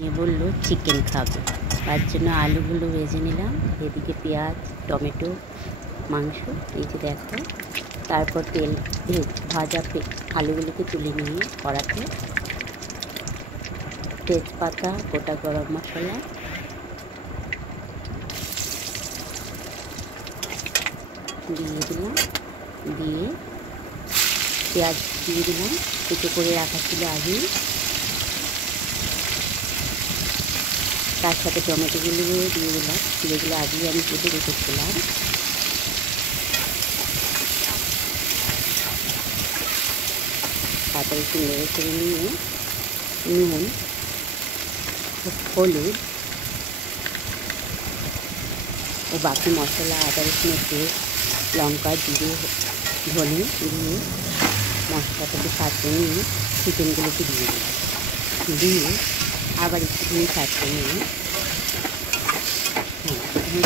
নিয়ে বললো চিকেন খাবে, তার জন্য আলুগুলো ভেজে নিলাম। এদিকে পেঁয়াজ, টমেটো, মাংস, এই যে দেখো। তারপর তেল ভাজা আলুগুলোকে তুলে নিয়ে কড়াতে তেজপাতা, গোটা গরম মশলা দিয়ে দিলাম, দিয়ে পেঁয়াজ দিয়ে দিলাম, কুচো করে রাখা ছিল আলু, তার সাথে টমেটোগুলো দিয়ে দিলাম, যেগুলো আগেই আমি কেটে রেখেছিলাম। তারপর একটু নেড়ে চেড়ে নিয়ে নুন, হলুদ ও বাকি মশলা, আদা রসুনের পেস্ট, লঙ্কা, জিরে, ধনে দিয়ে মশলাটাকে সাজিয়ে নিয়ে চিকেনগুলোকে দিয়ে দিলাম, দিয়ে আবার একটুখানি সাজিয়ে নিয়ে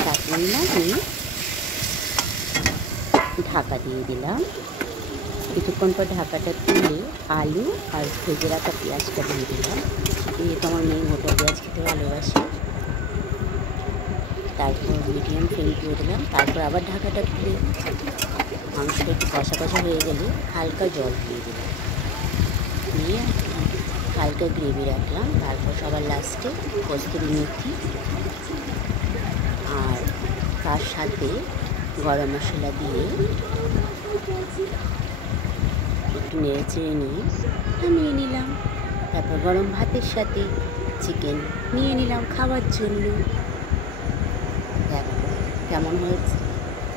সাজিয়ে নিলাম, নিয়ে ঢাকা দিয়ে দিলাম। কিছুক্ষণ পর ঢাকাটা তুলে আলু আর ভেজে রাখা পেঁয়াজটা দিয়ে দিলাম। দিয়ে তো আমার মেয়ে গোটা পেঁয়াজ খেতে ভালোবাসে। তারপর মিডিয়াম ফ্লেম দিয়ে দিলাম। তারপর আবার ঢাকাটা তুলে মাংসটা একটু কষা কষা হয়ে গেলে হালকা জল দিয়ে দিলাম, দিয়ে হালকা গ্রেভি রাখলাম। তারপর সবার লাস্টে কস্তুরি মেথি আর তার সাথে গরম মশলা দিয়ে একটু নেড়ে চেড়ে নিয়ে নামিয়ে নিলাম। তারপর গরম ভাতের সাথে চিকেন নিয়ে নিলাম খাওয়ার জন্য। দেখো কেমন হয়েছে,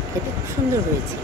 খেতে খুব সুন্দর হয়েছে।